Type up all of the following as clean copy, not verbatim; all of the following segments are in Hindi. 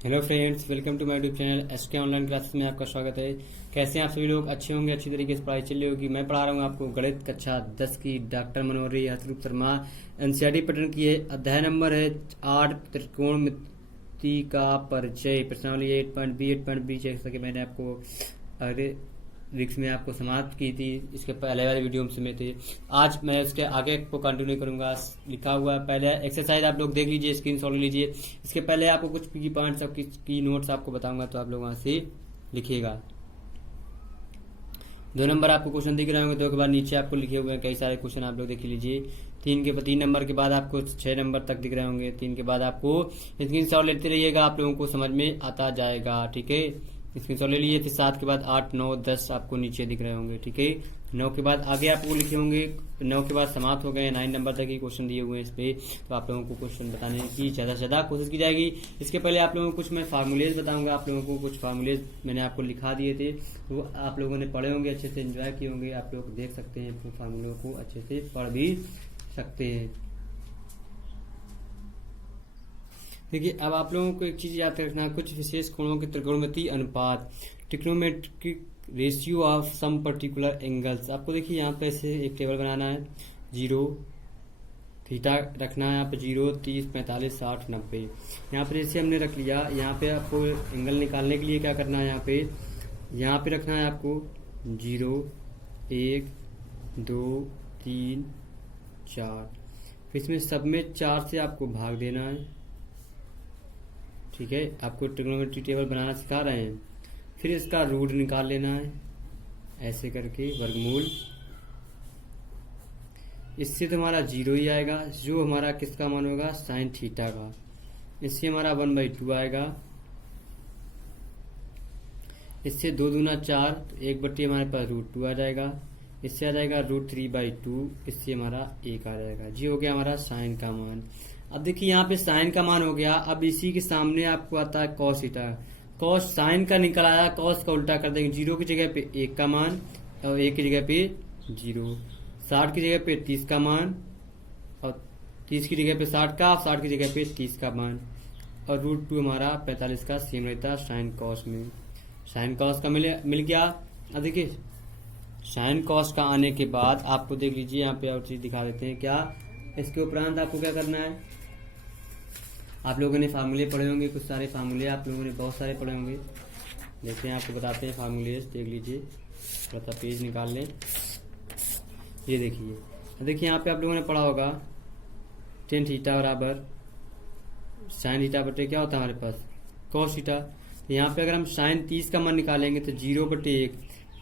Hello friends, welcome to my YouTube channel SK online classes में आपका स्वागत है। कैसे हैं आप सभी लोग? अच्छे होंगे, अच्छी तरीके से पढ़ाई चल रही होगी। मैं पढ़ा रहा हूँ आपको गणित कक्षा 10 की डॉक्टर मनोहरी हर्षरूप शर्मा एनसीईआरटी पैटर्न की है। अध्याय नंबर है 8 त्रिकोणमिति का परिचय। प्रश्नावली 8.बी जैसा कि मैंने आपको अगले वीक्स में आपको समाप्त की थी, इसके पहले वाले वीडियो में थे। आज मैं इसके आगे को कंटिन्यू करूंगा। लिखा हुआ है पहले एक्सरसाइज आप लोग देख लीजिए, स्क्रीनशॉट ले लीजिए। इसके पहले आपको कुछ की पॉइंट्स की नोट्स आपको बताऊंगा, तो आप लोग वहां से लिखिएगा। 2 नंबर आपको क्वेश्चन दिख रहे होंगे, 2 के बाद नीचे आपको लिखे हुए हैं कई सारे क्वेश्चन, आप लोग देख लीजिए। 3 नंबर के बाद आपको 6 नंबर तक दिख रहे होंगे। 3 के बाद आपको स्क्रीनशॉट लेते रहिएगा, आप लोगों को समझ में आता जाएगा। ठीक है, स्क्रीनशॉट ले लीजिए। फिर 7 के बाद 8, 9, 10 आपको नीचे दिख रहे होंगे। ठीक है, 9 के बाद आगे आपको लिखे होंगे। 9 के बाद समाप्त हो गए। 9 नंबर तक ही क्वेश्चन दिए हुए हैं इस पे, तो आप लोगों को क्वेश्चन बताने की ज्यादा से ज्यादा कोशिश की जाएगी। इसके पहले आप लोगों को कुछ मैं फार्मूलेज बताऊंगा। आप लोगों को कुछ फार्मूलेज मैंने आपको लिखा दिए थे, वो आप लोगों ने पढ़े होंगे, अच्छे से एंजॉय किए होंगे। आप लोग देख सकते हैं, फार्मूलों को अच्छे से पढ़ भी सकते हैं। देखिए, अब आप लोगों को एक चीज याद रखना है, कुछ विशेष कोणों के त्रिकोणमितीय अनुपात, trigonometric ratio of some particular angles. आपको देखिए यहाँ पे ऐसे एक टेबल बनाना है। 0 थीटा रखना है यहाँ पे, 0, 30, 45, 60, 90। यहाँ पे जैसे हमने रख लिया, यहाँ पे आपको एंगल निकालने के लिए क्या करना है, यहाँ पे रखना है आपको 0, 1, 2, 3, 4। फिर इसमें सब में 4 से आपको भाग देना है। ठीक है, आपको ट्रिग्नोमेट्री टेबल बनाना सिखा रहे हैं। फिर इसका रूट निकाल लेना है ऐसे करके, वर्गमूल। इससे तो हमारा 0 ही आएगा, जो हमारा किसका मान होगा, साइन थीटा का। इससे हमारा 1/2 आएगा। इससे 2 दूना 4, तो 1/2 हमारे पास √2 आ जाएगा। इससे आ जाएगा √3/2, इससे हमारा 1 आ जाएगा। जी हो गया हमारा साइन का मान। अब देखिए यहाँ पे साइन का मान हो गया। अब इसी के सामने आपको आता है कॉस थीटा। कॉस साइन का निकल आया, कॉस का उल्टा कर देंगे। 0 की जगह पे 1 का मान, और 1 की जगह पे 0। 60 की जगह पे 30 का मान, और 30 की जगह पे 60 का, 60 की जगह पे 30 का मान। और √2 हमारा 45 का सेम रहता है साइन कॉस में। साइन कॉस का मिल गया। अब देखिए साइन कॉस का आने के बाद आपको देख लीजिए, यहाँ पे और चीज दिखा देते हैं क्या। इसके उपरांत आपको क्या करना है, आप लोगों ने फार्मूले पढ़े होंगे, कुछ सारे फार्मूले आप लोगों ने बहुत सारे पढ़े होंगे। देखते हैं, आपको बताते हैं फार्मूले, देख लीजिए। थोड़ा सा पेज निकाल लें। ये देखिए यहाँ पे आप लोगों ने पढ़ा होगा टेन थीटा बराबर साइन थीटा बटे क्या होता है हमारे पास, कॉस थीटा। तो यहाँ पे अगर हम साइन 30 का मान निकालेंगे तो 0/1,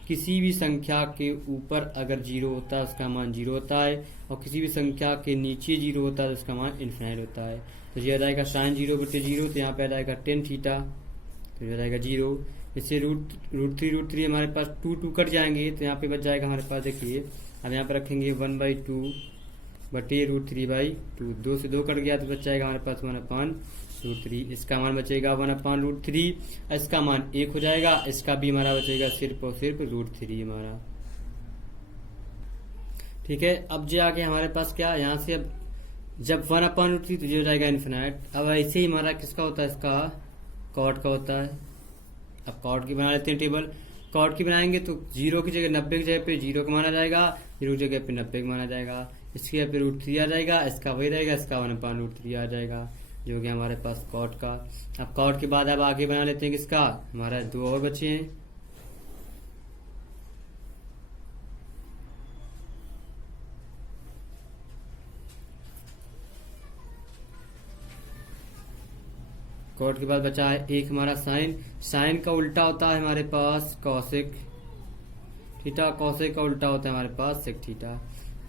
किसी भी संख्या के ऊपर अगर 0 होता है उसका मान 0 होता है, और किसी भी संख्या के नीचे 0 होता है तो उसका मान इन्फिनाइट होता है। तो ये आ जाएगा साइन 0/0, तो यहाँ पे आ जाएगा टेन थीटा, तो ये आ जाएगा 0। इससे √3 हमारे पास 2 कट जाएंगे, तो यहाँ पे बच जाएगा हमारे पास। देखिए अब यहाँ पे रखेंगे 1/2 बटे √3/2। 2 से 2 कट गया तो बच जाएगा हमारे पास 1/√3। इसका मान बचेगा 1/√3, इसका मान 1 हो जाएगा। इसका भी हमारा बचेगा सिर्फ और सिर्फ √3 हमारा। ठीक है, अब जो आगे हमारे पास क्या, यहाँ से अब जब 1/√3 तो ये हो जाएगा इन्फिनाइट। अब ऐसे ही हमारा किसका होता है, इसका कॉट का होता है। अब कॉट की बना लेते हैं टेबल। कॉट की बनाएंगे तो 0 की जगह 90 की जगह पे 0 का माना जाएगा, 0 की जगह पे 90 का माना जाएगा। इसकी जगह पे √3 आ जाएगा, इसका वही रहेगा, इसका 1/√3 आ जाएगा, जो हो गया हमारे पास कॉट का। अब कॉट के बाद अब आगे बना लेते हैं किसका, हमारा 2 और बचे हैं। कॉट के बाद बचा है एक हमारा साइन। साइन का उल्टा होता है हमारे पास कॉसेक थीटा, कॉसेक का उल्टा होता है हमारे पास सेक थीटा।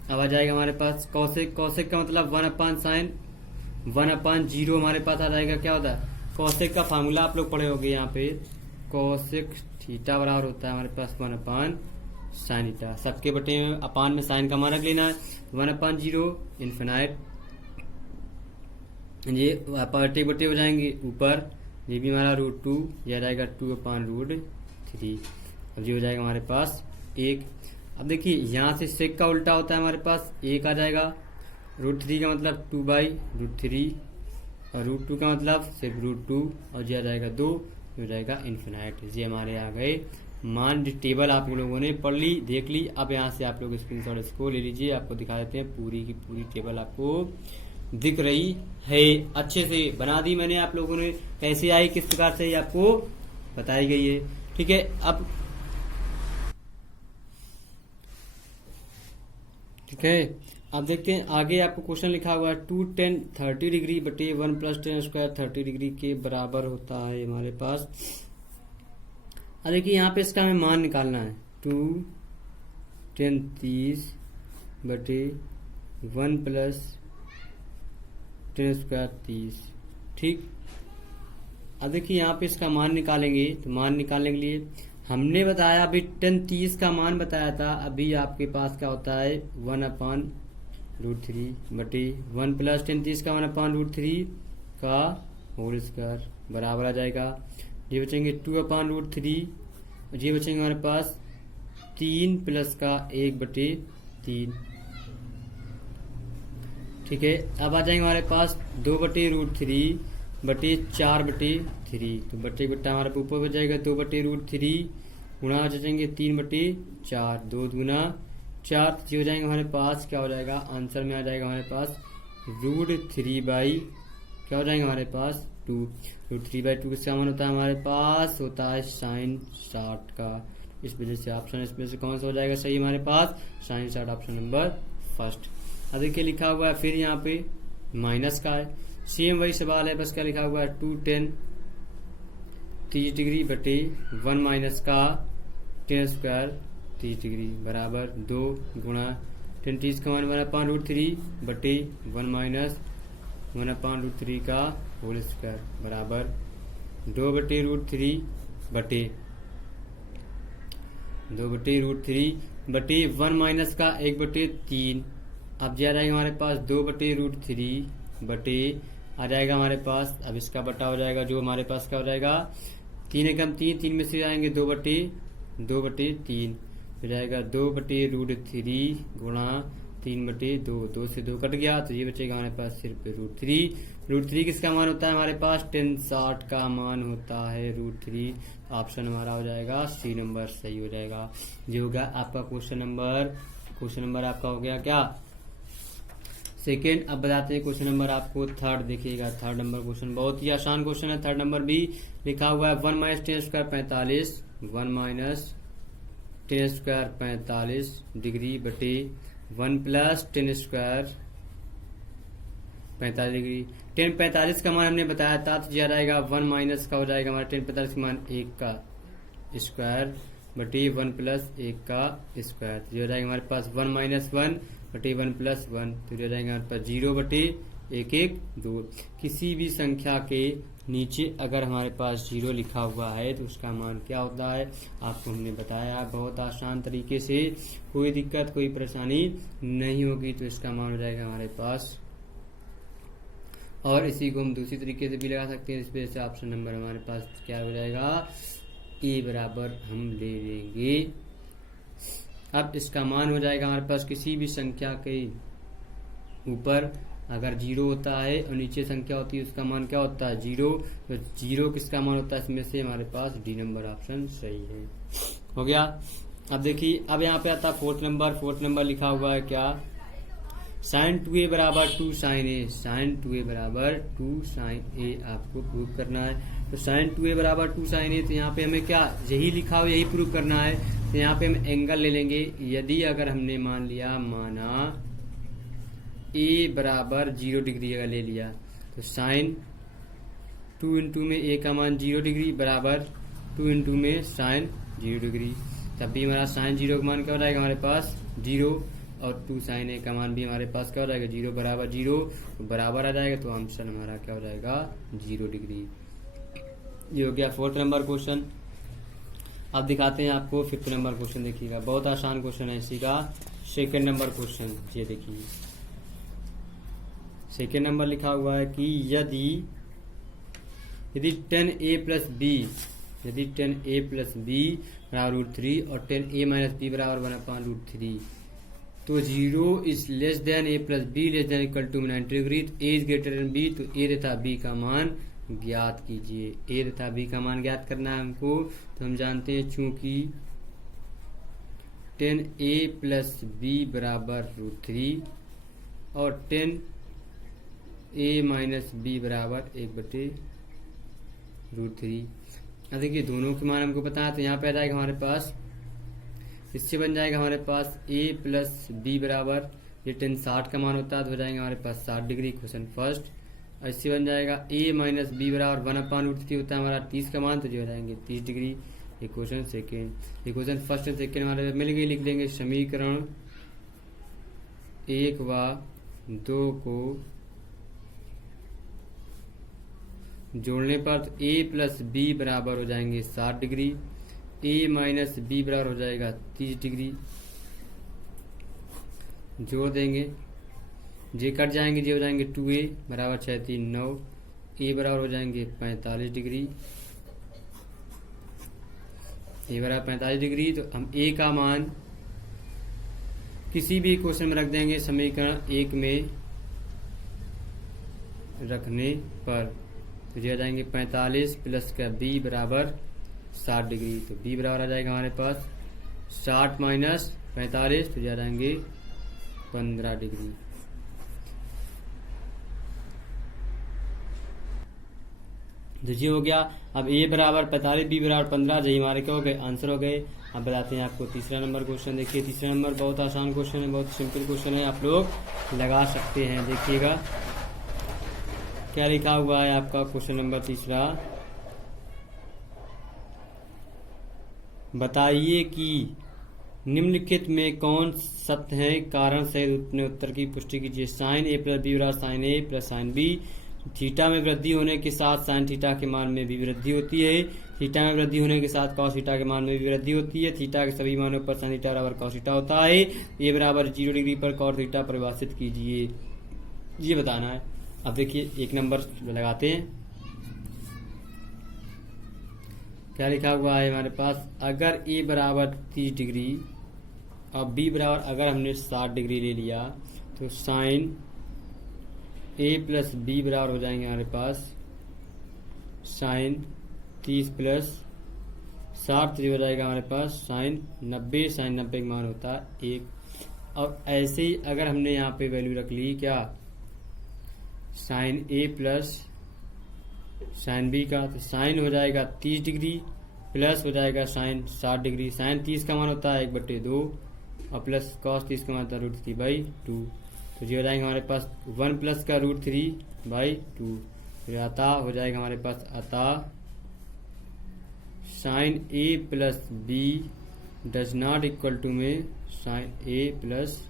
अब आ जाएगा हमारे पास कॉसेक। कॉसेक का मतलब 1/sin 1/0 हमारे पास आ जाएगा। क्या होता है, कॉसेक का फार्मूला आप लोग पढ़े होंगे। यहाँ पे कॉसेक थीटा बराबर होता है हमारे पास 1/sin थीटा। सबके बटे अपान में साइन का मान रख लेना है। 1/0 इन्फिनाइट, ये बटे हो जाएंगे ऊपर, ये भी हमारा √2, यह जाएगा 2/√3। अब ये हो जाएगा हमारे पास 1। अब देखिए यहाँ से सेक का उल्टा होता है हमारे पास 1 आ जाएगा। √3 का मतलब 2/√3 और रूट 2 का मतलब सिर्फ रूट 2 और जी आ जाएगा 2, हो जाएगा इन्फिनाइट। ये हमारे आ गए मान। टेबल आप लोगों ने पढ़ ली, देख ली। अब यहाँ से आप लोग स्क्रीनशॉट इसको ले लीजिए, आपको दिखा देते हैं पूरी की पूरी टेबल आपको दिख रही है। अच्छे से बना दी मैंने, आप लोगों ने कैसे आई किस प्रकार से आपको बताई गई है। ठीक है, अब ठीक है, अब देखते हैं आगे। आपको क्वेश्चन लिखा हुआ है 2 tan 30 डिग्री बटे 1 प्लस टेन स्क्वायर 30 डिग्री के बराबर होता है हमारे पास। अब देखिए यहाँ पे इसका हमें मान निकालना है। 2 tan 30 बटे 1 प्लस टेन स्क्वायर 30। ठीक, अब देखिए यहाँ पे इसका मान निकालेंगे, तो मान निकालने के लिए हमने बताया अभी tan 30 का मान बताया था। अभी आपके पास क्या होता है 1/√3 बटे 1 प्लस tan 30 का 1/√3 का होल स्क्वायर बराबर आ जाएगा। ये बचेंगे 2/√3 और ये बचेंगे हमारे पास 3 प्लस का 1/3। ठीक है, अब आ जाएंगे हमारे पास 2/√3 बटे 4/3। तो बटे बट्टा हमारे ऊपर बच जाएगा 2/√3 गुणा हो जाएंगे 3/4। 2 दूना 4 हो जाएंगे हमारे पास। क्या हो जाएगा आंसर में आ जाएगा हमारे पास √3 बाई क्या हो जाएंगे हमारे पास 2। √3/2 किसका मान होता है हमारे पास होता है sin 60 का। इस वजह से ऑप्शन इसमें से कौन सा हो जाएगा सही हमारे पास sin 60, ऑप्शन नंबर फर्स्ट। अब देखिए लिखा हुआ है फिर यहाँ पे माइनस का है, सेम वही सवाल है, बस क्या लिखा हुआ है 2 tan 30 डिग्री बटे 1 माइनस का टेन स्क्वायर 30 डिग्री बराबर 2 गुणा tan 30 का मान 1/√3 बटे 1 माइनस 1/√3 का होल स्क्वायर बराबर 2/√3 बटे 1 माइनस का 1/3। अब जा जाएगा हमारे पास 2/√3 बटे आ जाएगा हमारे पास। अब इसका बटा हो जाएगा जो हमारे पास क्या हो जाएगा 3 एकम 3, 3 में से आएंगे 2/3 हो जाएगा 2/√3 गुणा 3/2। 2 से 2 कट गया तो ये बचेगा हमारे पास सिर्फ √3 किसका मान होता है हमारे पास tan 60 का मान होता है √3। ऑप्शन हमारा हो जाएगा सी नंबर सही हो जाएगा। जो होगा आपका क्वेश्चन नंबर आपका हो गया क्या सेकेंड। अब बताते हैं क्वेश्चन नंबर आपको थर्ड। देखिएगा थर्ड नंबर क्वेश्चन बहुत ही आसान क्वेश्चन है। थर्ड नंबर भी लिखा हुआ है 1 minus ten square 45 1 minus ten square 45 degree बटे 1 plus ten square 45 degree. tan 45 का मान हमने बताया था तो जा जाएगा 1 माइनस का हो जाएगा हमारा tan 45 का मान 1 का स्क्वायर बटे 1 प्लस 1 का स्क्वायर। तो हो जाएगा हमारे पास 1 माइनस 1 बटे 1 प्लस 1। तो हो जाएगा हमारे पास 0/112। किसी भी संख्या के नीचे अगर हमारे पास 0 लिखा हुआ है तो उसका मान क्या होता है आपको हमने बताया बहुत आसान तरीके से, कोई दिक्कत कोई परेशानी नहीं होगी। तो इसका मान हो जाएगा हमारे पास, और इसी को हम दूसरी तरीके से भी लगा सकते हैं। इस वजह से ऑप्शन नंबर हमारे पास क्या हो जाएगा ए बराबर हम ले लेंगे। अब इसका मान हो जाएगा हमारे पास किसी भी संख्या के ऊपर अगर 0 होता है और नीचे संख्या होती है उसका मान क्या होता है 0। तो 0 किसका मान होता है इसमें से हमारे पास डी नंबर ऑप्शन सही है। हो गया। अब देखिए अब यहाँ पे आता है फोर्थ नंबर लिखा हुआ है क्या sin 2a बराबर 2 sin a। sin 2a बराबर 2 sin a आपको प्रूव करना है। तो sin 2a बराबर 2 sin a, तो यहाँ पे हमें क्या यही लिखा हो यही प्रूव करना है। तो यहाँ पे हम एंगल ले लेंगे। यदि अगर हमने मान लिया माना a बराबर 0 डिग्री अगर ले लिया तो sin 2 इंटू में a का मान 0 डिग्री बराबर 2 इंटू में sin 0 डिग्री। तब भी हमारा sin 0 का मान क्या हो जाएगा हमारे पास 0 और 2 sin a का मान भी हमारे पास क्या हो जाएगा 0 बराबर 0 तो बराबर आ जाएगा। तो आंसर हमारा क्या हो जाएगा 0 डिग्री। ये हो गया फोर्थ नंबर क्वेश्चन। अब दिखाते हैं आपको फिफ्थ नंबर क्वेश्चन। देखिएगा बहुत आसान क्वेश्चन है इसी का। सेकेंड नंबर क्वेश्चन ये देखिए सेकेंड नंबर लिखा हुआ है कि यदि tan a प्लस b बराबर √3 और tan a माइनस b बराबर 1/√3 तो तो 0 is less than A plus B less than equal to 90 degree, तो A is greater than B, तो ए तथा बी का मान ज्ञात कीजिए। ए तथा बी का मान ज्ञात करना है हमको, तो हम जानते हैं चूंकि 10a प्लस बी बराबर √3 और 10a माइनस बी बराबर 1/√3। अब देखिए दोनों के मान हमको पता है, तो यहाँ पे आ जाएगा हमारे पास, इससे बन जाएगा हमारे पास a प्लस बी बराबर, ये 10 60 का मान होता है, तो हो जाएगा हमारे पास 60 डिग्री, क्वेश्चन फर्स्ट। और इससे बन जाएगा a माइनस बी बराबर 1/√3 होता है हमारा 30 का मान, तो जो हो जाएंगे 30 डिग्री। ये क्वेश्चन सेकेंड, ये क्वेश्चन फर्स्ट और सेकेंड हमारे मिल गए। लिख देंगे समीकरण 1 व 2 को जोड़ने पर तो a प्लस बी बराबर हो जाएंगे 60 डिग्री, a माइनस बी बराबर हो जाएगा 30 डिग्री। जोड़ देंगे, जे कट जाएंगे, जे हो जाएंगे 2a बराबर 6 3 9, a बराबर हो जाएंगे 45 डिग्री, a बराबर 45 डिग्री। तो हम a का मान किसी भी क्वेश्चन में रख देंगे समीकरण 1 में रखने पर, तो ये आ जाएंगे 45 प्लस का b बराबर 60 डिग्री, तो b बराबर आ जाएगा हमारे पास 60 माइनस 45, तो ये आ जाएंगे 15 डिग्री। तो ये हो गया। अब a बराबर 45, b बराबर 15, यही हमारे क्या हो गए, आंसर हो गए। अब बताते हैं आपको तीसरा नंबर क्वेश्चन। देखिए तीसरा नंबर बहुत आसान क्वेश्चन है, बहुत सिंपल क्वेश्चन है, आप लोग लगा सकते हैं। देखिएगा क्या लिखा हुआ है आपका क्वेश्चन नंबर तीसरा। बताइए कि निम्नलिखित में कौन सत्य है, कारण सहित अपने उत्तर की पुष्टि कीजिए। साइन a प्लस बी बराबर sine a plus sine B. Theta में वृद्धि होने के साथ साइन थीटा के मान में भी वृद्धि होती है। थीटा में वृद्धि होने के साथ कॉस थीटा के मान में भी वृद्धि होती है। थीटा के सभी मानों पर साइन थीटा बराबर कॉस थीटा होता है। a बराबर 0 डिग्री पर कॉस थीटा परिभाषित कीजिए, ये बताना है। अब देखिए एक नंबर लगाते हैं, क्या लिखा हुआ है हमारे पास। अगर a बराबर 30 डिग्री और b बराबर अगर हमने 60 डिग्री ले लिया, तो साइन a प्लस बी बराबर हो जाएंगे हमारे पास साइन 30 प्लस 60 हो जाएगा हमारे पास साइन 90। साइन 90 का मान होता है 1। और ऐसे ही अगर हमने यहाँ पे वैल्यू रख ली क्या, sine a plus sine b का, तो साइन हो जाएगा 30 डिग्री प्लस हो जाएगा साइन 60 डिग्री। साइन 30 का मान होता है 1/2 और प्लस कॉस 30 का मान होता है √3/2। तो ये हो जाएगा हमारे पास 1 प्लस का √3/2। फिर अतः हो जाएगा हमारे पास अतः sine a plus B does not equal to में sine a plus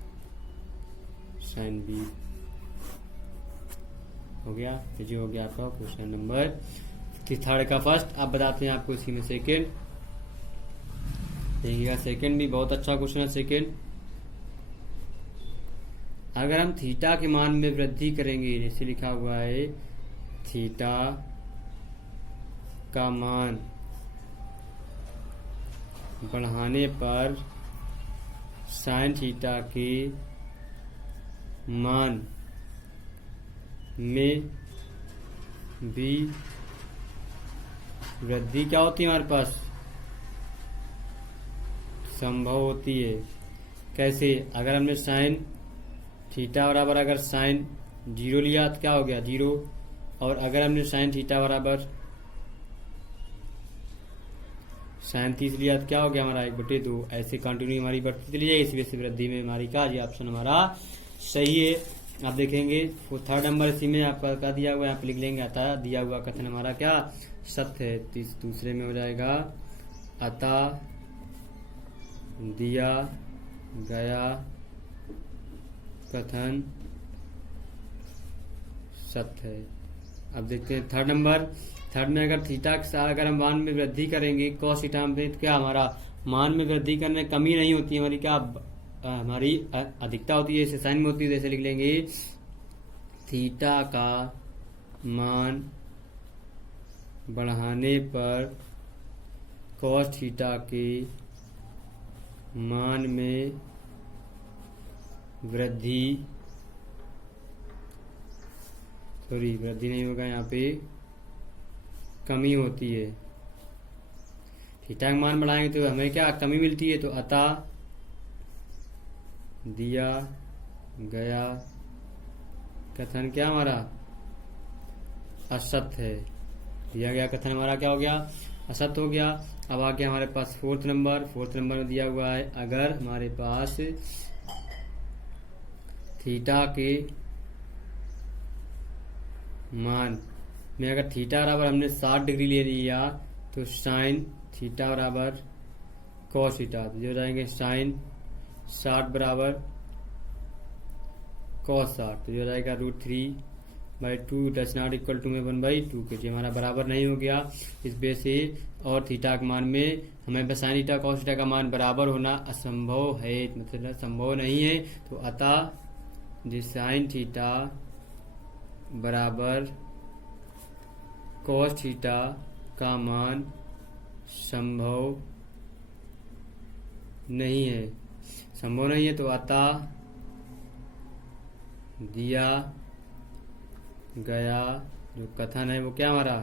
sine B. हो गया, तो ये हो गया आपका क्वेश्चन नंबर थर्ड का फर्स्ट। अब बताते हैं आपको इसी में सेकेंड। देखिएगा सेकेंड भी बहुत अच्छा क्वेश्चन है। सेकेंड, अगर हम थीटा के मान में वृद्धि करेंगे, जैसे लिखा हुआ है थीटा का मान बढ़ाने पर साइन थीटा के मान में भी वृद्धि क्या होती है हमारे पास, संभव होती है। कैसे, अगर हमने साइन थीटा बराबर अगर साइन 0 लिया तो क्या हो गया 0, और अगर हमने साइन थीटा बराबर साइन 30 लिया तो क्या हो गया हमारा 1/2। ऐसे कंटिन्यू हमारी बढ़ती चली जाएगी, इस वजह से वृद्धि में हमारी का ये ऑप्शन हमारा सही है। आप देखेंगे थर्ड नंबर इसी में आपका क्या दिया हुआ है, यहाँ पे लिख लेंगे अतः दिया हुआ कथन हमारा क्या सत्य है। दूसरे में हो जाएगा अतः दिया गया कथन सत्य है। अब देखते हैं थर्ड नंबर। थर्ड में अगर थीटा के साथ अगर हम मान में वृद्धि करेंगे कॉस थीटा में, तो क्या हमारा मान में वृद्धि करने कमी नहीं होती है, हमारी क्या हमारी अधिकता होती है। जैसे साइन में होती है, जैसे लिख लेंगे थीटा का मान बढ़ाने पर कॉस थीटा के मान में वृद्धि, सॉरी वृद्धि नहीं होगा, यहाँ पे कमी होती है। थीटा का मान बढ़ाएंगे तो हमें क्या कमी मिलती है, तो अतः दिया गया कथन क्या हमारा असत्य है। दिया गया कथन हमारा क्या हो गया, असत्य हो गया। अब आ गया हमारे पास फोर्थ नंबर में दिया हुआ है, अगर हमारे पास थीटा के मान में अगर थीटा बराबर हमने 60 डिग्री ले लिया तो साइन थीटा बराबर कॉस थीटा, तो जो जाएंगे साइन 60 बराबर कॉस 60, तो जो जाएगा √3/2 डच नॉट इक्वल टू में 1/2 के, जो हमारा बराबर नहीं हो गया इस बेस से। और थीटा के मान में हमें साइन थीटा कॉस थीटा का मान बराबर होना असंभव है, मतलब संभव नहीं है। तो अतः साइन थीटा बराबर कॉस थीटा का मान संभव नहीं है, तो अतः दिया गया जो कथन है वो क्या हमारा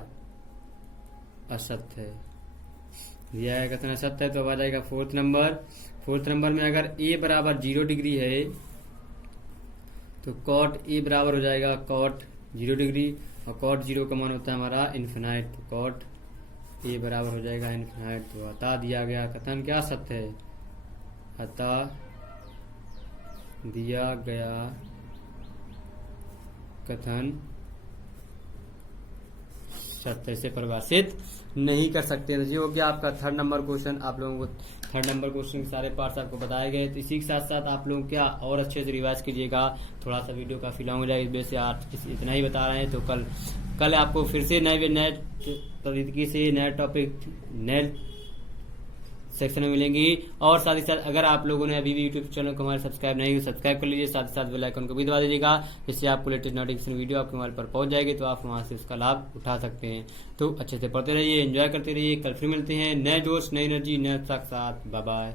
असत्य है। दिया गया कथन असत्य है। तो अब आ जाएगा फोर्थ नंबर में अगर a बराबर 0 डिग्री है तो कॉट a बराबर हो जाएगा कॉट 0 डिग्री, और कॉट 0 का मान होता है हमारा इन्फिनाइट, तो कॉट a बराबर हो जाएगा इन्फिनाइट। तो अतः दिया गया कथन क्या सत्य है, अतः दिया गया कथन सत्य से परिभाषित नहीं कर सकते। तो ये हो गया आपका थर्ड नंबर क्वेश्चन। आप लोगों को थर्ड नंबर क्वेश्चन के सारे पार्ट्स आपको बताए गए। तो इसी के साथ साथ आप लोग क्या और अच्छे से रिवाइज कीजिएगा। थोड़ा सा वीडियो काफी लॉन्ग हो जाएगा, इस वजह से आज इतना ही बता रहे हैं। तो कल आपको फिर से नए तरीके से नए टॉपिक नए सेक्शन में मिलेंगी। और साथ ही साथ अगर आप लोगों ने अभी भी यूट्यूब चैनल को हमारे सब्सक्राइब नहीं हो, सब्सक्राइब कर लीजिए, साथ ही साथ बेल आइकन को भी दबा दीजिएगा, जिससे आपको लेटेस्ट नोटिफिकेशन वीडियो आपके मोबाइल पर पहुंच जाएगी, तो आप वहां से उसका लाभ उठा सकते हैं। तो अच्छे से पढ़ते रहिए, एंजॉय करते रहिए। कल फिर मिलते हैं नए जोश, नई एनर्जी, नए साथ। Bye bye.